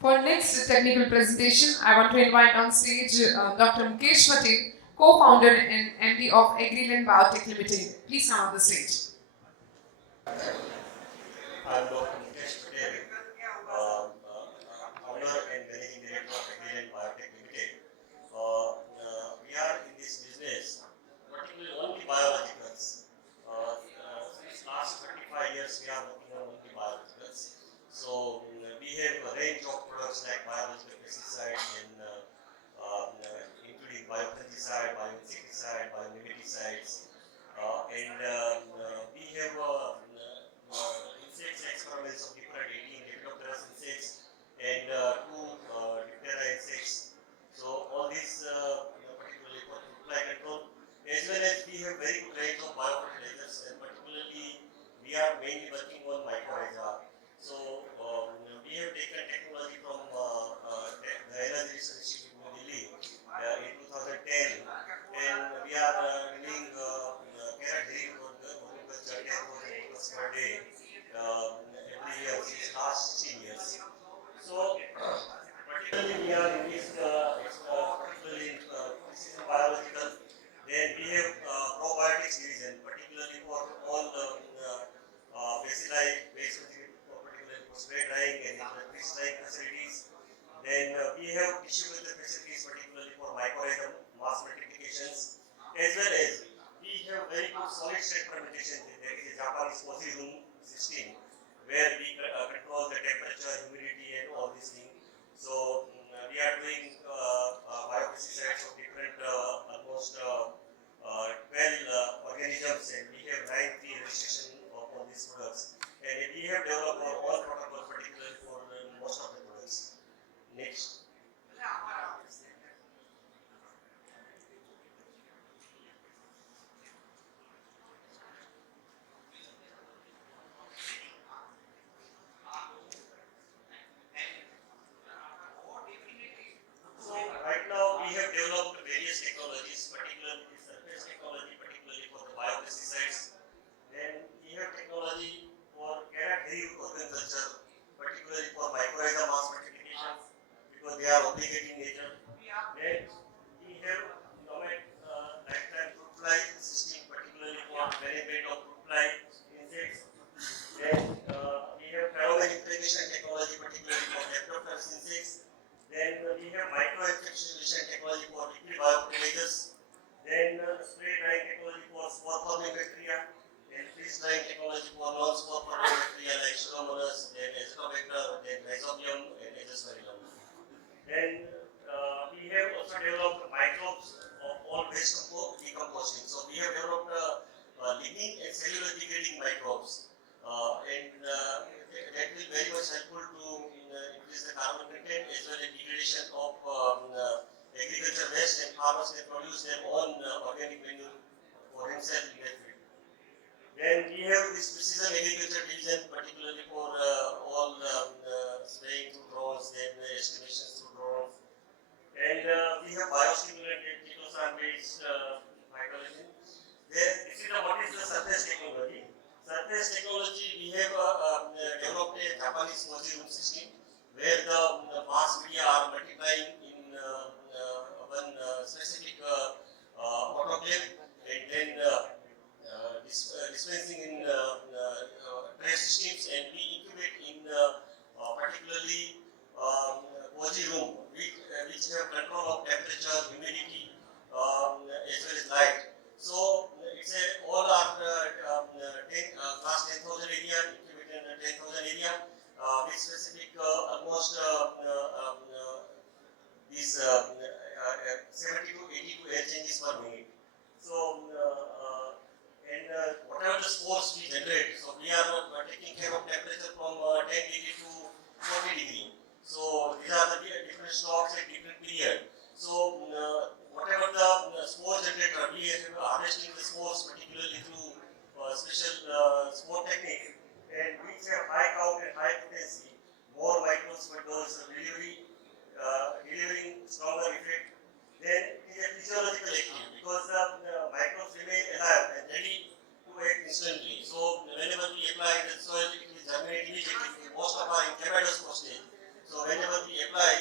For next technical presentation, I want to invite on stage Dr. Mukesh Patel, co-founder and MD of Agriland Biotech Limited. Please come on the stage. I'm Dr. Mukesh Patel, owner and managing director of Agriland Biotech Limited. We are in this business, particularly only biologicals. Since last 35 years, we are working on only biologicals. So we have a range of products like biological pesticides and including biofungicide, bioinsecticide, bionematicides, we have insects experiments of different 18 Lepidopterus insects and two Diptera insects. So all these particularly for fruit fly control, as well as we have very good range of biofertilizers, and particularly we are mainly working on mycorrhiza. So we have taken technology from the Energy Research Institute in New Delhi in 2010, and we are doing carrot herring for the horticulture 10,000 acres per day every year since last 16 years. So particularly we are in this particularly in precision biological. Then we have probiotics division, particularly for all the bacilli, particularly for spray drying and freeze drying facilities. Then we have tissue culture facilities, particularly for mycorrhizal mass multiplications, as well as we have very good solid state fermentation. There is a Japanese cozy room system where we control the temperature, humidity, and all these things. So we are doing biopesticides of different almost 12 organisms, and we have 9 registration of all these products. And we have developed our own protocol, particularly for most of the products. Next. So right now we have developed various technologies, particularly the surface technology, particularly for the biopesticides. Then we have technology for carrot herring organ culture, particularly for mycorrhiza mass multiplication, because they are obligate in nature. Then we have lifetime fruit fly system, particularly for management of fruit fly insects. Then we have pheromone impregation technology, particularly for Lepidopterus insects. Then we have microencapsulation technology for liquid biofertilizers. Then spray drying technology for spore forming bacteria. Then freeze drying technology for non-spore forming bacteria like Pseudomonas, then Azotobacter, then Rhizobium, and Azospirillum. Then we have also developed microbes of all waste decomposing. So we have developed lignin and cellular degrading microbes, and that will very much helpful to increase the carbon content as well as degradation of agriculture waste, and farmers can produce their own organic manure for himself in that field. Then we have this precision agriculture division, particularly for all spraying through drones, then estimations through drones. And we have biostimulant and chitosan-based microorganism. Then this is what is the surface technology. Surface technology, we have developed a Japanese cozy room system where the mass media are multiplying in one specific autoclave, and then dispensing in tray systems, and we incubate in particularly cozy room, which have control of temperature, humidity, as well as light. So it's all are class 10,000 area, incubated in 10,000 area, with specific almost these 70 to 82 air changes per minute. So whatever the spores we generate, so we are taking care of temperature from 10 degree to 40 degree. So these are the different stocks at different period. So whatever the spore generator, we are harvesting the spores particularly through special spore technique, and which have high count and high potency, more microbes per dose delivery, delivering stronger effect. Then it is a physiological activity because the microbes remain alive and ready to act instantly. So whenever we apply the soil, it will germinate immediately. Most of our in Camados stage. So whenever we apply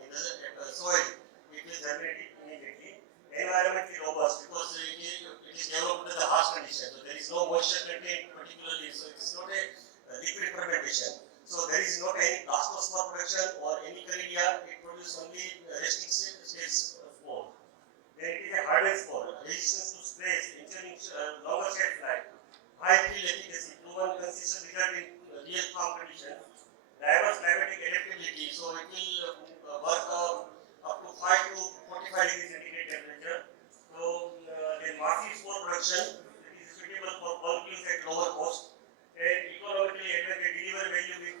in the soil, it will germinate immediately. Environmentally robust because it is developed under the harsh conditions. So there is no moisture content particularly. So it is not a liquid fermentation. So there is not any blastospore production or any caridia. It produces only resting stage spore. Then it is a hardened spore, resistance to stress, ensuring longer shelf life, high field efficacy, proven consistent result in real farm conditions, diverse climatic adaptability. So it will work up to 5 to 45 degrees centigrade temperature. So then massive spore production, it is suitable for bulk use at lower cost and economically advantage deliver value with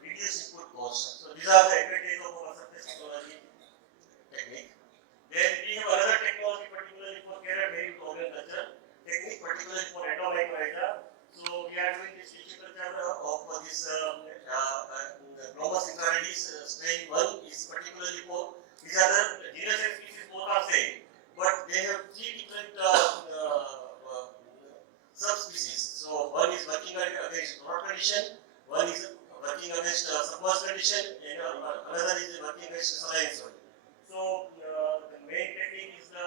reduced input cost. So these are the advantages of our surface technology technique. Then we have another technology particularly for carrot berry organ culture technique, particularly for endomycorrhiza. So we are doing this tissue culture of this Glomus infraredis strain 1 is particularly for these are the genus and species both are same, but they have 3 different subspecies. So one is working against drought condition, one is working against submerged condition, and another is working against saline soil. So the main technique is the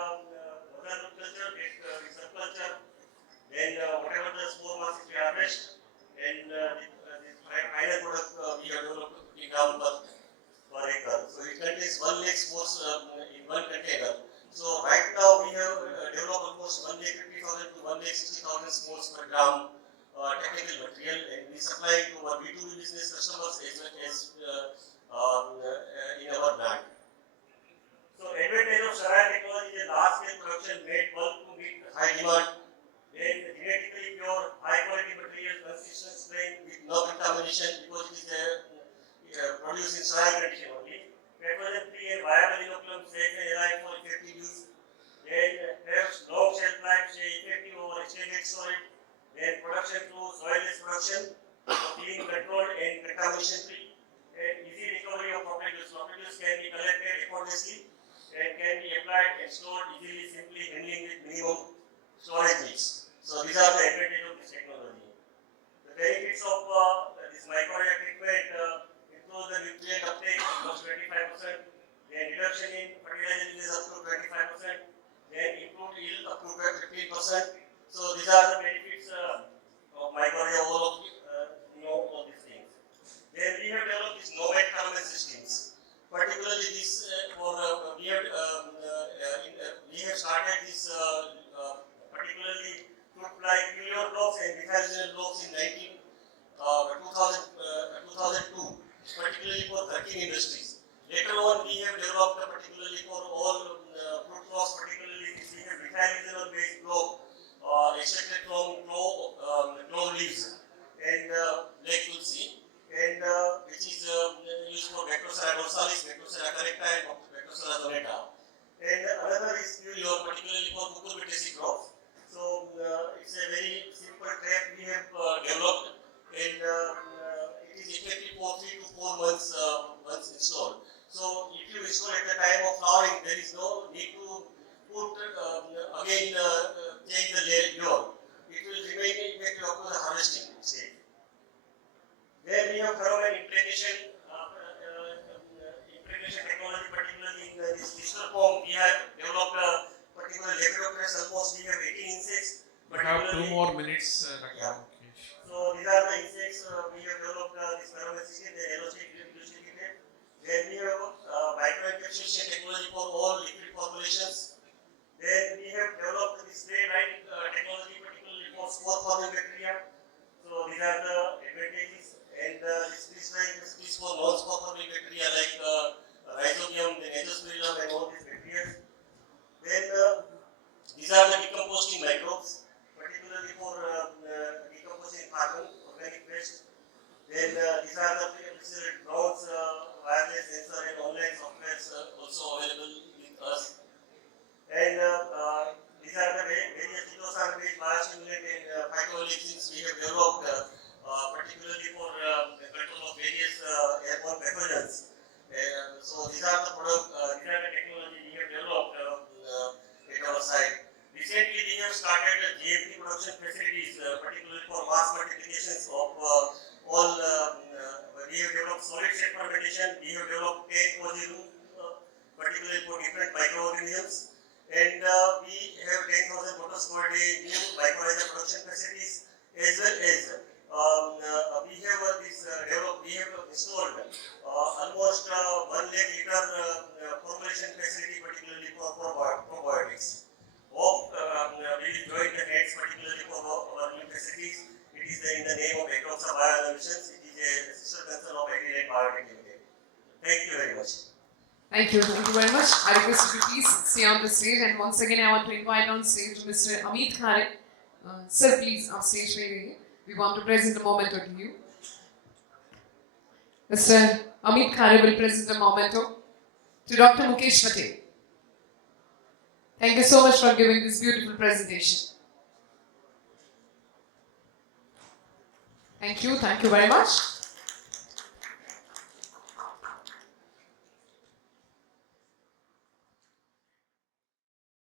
mother root culture, that subculture. Then whatever the spore mass we harvest, and the final product we have developed 50 gram per acre. So it contains 1 lakh spores in one container. So right now we have developed almost 1 lakh 50,000 to 1 lakh 60,000 spores per gram technical material, and we supply it to our B2B business customers as well as in our plant. So advantage of sterile technology is large scale production made bulk to meet high demand. Then genetically pure, high quality material, consistent strain with no contamination because it is produced in sterile condition only. Pathogen free and viable inoculum safe and alive for effective use. Then has long shelf life, say effective over extended storage. Then production through soilless production, clean, controlled and contamination free. And easy recovery of properties. Properties can be collected effortlessly and can be applied and stored easily, simply handling with minimum storage needs. So these are the advantages of this technology. The benefits of this mycorrhiza treatment include the nutrient uptake of 25%, then reduction in fertilizer uses up to 25%, then improved yield up to 15%. So these are the benefits of mycorrhiza. All of know all these things. Then we have developed these nomad carbon systems. Particularly this we have started this particularly fruit fly Curior blocks and methyl blocks in 2002, particularly for trucking industries. Later on, we have developed particularly for all fruit crops, particularly this we have methyl based block extracted from clove leaves and black tulsi, and which is used for Bactroseras dorsalis, Bactroseras correcta, and Bactroseras zonata. And another is Curior, particularly for cucurbitaceae crops. So it's a very simple trap we have developed, and it is effective for 3 to 4 months once installed. So if you install at the time of flowering, there is no need to put again change the lure. It will remain effective up to the harvesting stage. Then we have pheromone impregnation technology, particularly in this digital form. We have developed particular Lepidopteris. Almost we have 18 insects. We have 2 more minutes. Yeah. So these are the insects we have developed this pheromone system, the yellow stick, blue stick. Then we have microencapsulation technology for all liquid formulations. Then we have developed this spray line technology, particularly for spore forming bacteria. So these are the advantages, and this line is for non-spore forming bacteria like Rhizobium, the Azospirillum, and all these bacteria. Then these are the decomposing microbes, particularly for decomposing carbon, organic waste. Then these are the drones, wireless sensor, and online software also available with us. And these are the various dinosaur-based biostimulant and phytoalexins we have developed, particularly for the control of various airborne pathogens. So these are the product, these are the technology we have developed at our site. Recently, we have started GMP production facilities, particularly for mass multiplications of all. We have developed solid state fermentation fermentation, we have developed 10 cozy room, particularly for different microorganisms. And we have 10,000 bottles per day new mycorrhiza production facilities, as well as we have we have installed almost 1 lakh liter formulation facility, particularly for probiotics. Hope we will join the hands, particularly for our new facilities. It is in the name of Acroxa Bioinnovations. It is a sister concern of Agriland Biotech Limited. Thank you very much. Thank you very much. I request you to please stay on the stage, and once again I want to invite on stage Mr. Amit Khare. Sir, please on stage में रहिए. We want to present a memento to you. Mr. Amit Khare will present a memento to Dr. Mukesh Patel. Thank you so much for giving this beautiful presentation. Thank you very much.